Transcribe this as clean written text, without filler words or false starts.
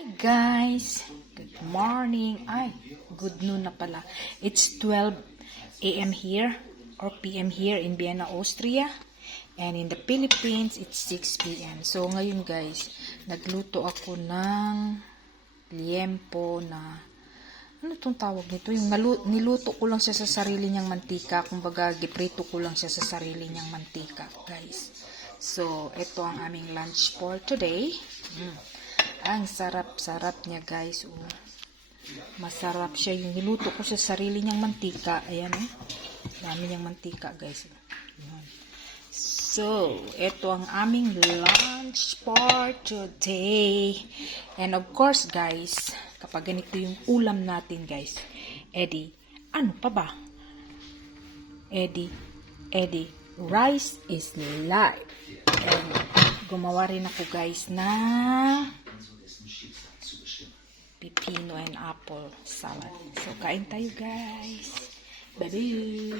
Hi guys, good morning. Good noon na pala. It's 12 a.m. here or p.m. here in Vienna, Austria. And in the Philippines, it's 6 p.m. So ngayon guys, nagluto ako ng liempo na ano tong tawag nito? Yung niluto ko lang siya sa sarili niyang mantika. Kumbaga, giprito ko lang siya sa sarili niyang mantika, guys. So, ito ang aming lunch for today. Ang sarap-sarap niya, guys. Masarap siya. Yung niluto ko sa sarili niyang mantika. Ayan, dami niyang mantika, guys. Ayan. So, ito ang aming lunch for today. And of course, guys, kapag ganito yung ulam natin, guys, edi, ano pa ba? Edi, rice is life. And gumawa rin ako, guys, na pipino and apple salad. So, kain tayo, guys. Bye-bye!